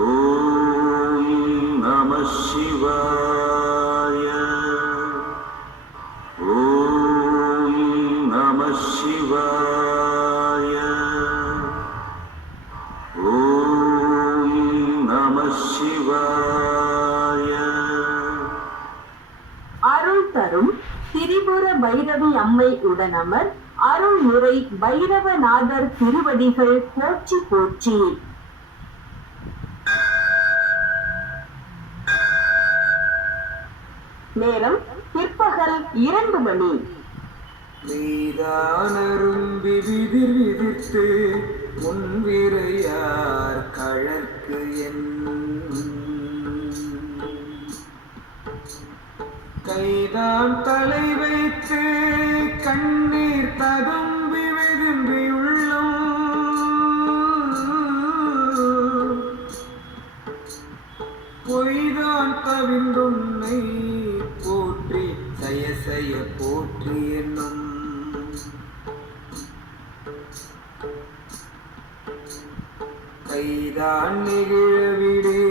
ஓம் நம சிவாய. ஓம் நம சிவாய. ஓம் நம சிவாய. அருள் தரும் திரிபுர பைரவி அம்மை உடனமர் அருள்முறை பைரவநாதர் திருவடிகள் போற்றி போற்றி. நேரம் பிற்பகல் 2 மணி. நீதானரும்பி விதிர் விதித்து முன்விரையார் கழற்கு என் கைதான் தலை வைத்து கண்ணீர் ததும்பி விரும்பி உள்ளம் பொய்தான் கவிந்துன்னை போற்றி சய சய போற்றி என்னும் கைதான் நிகழவிடே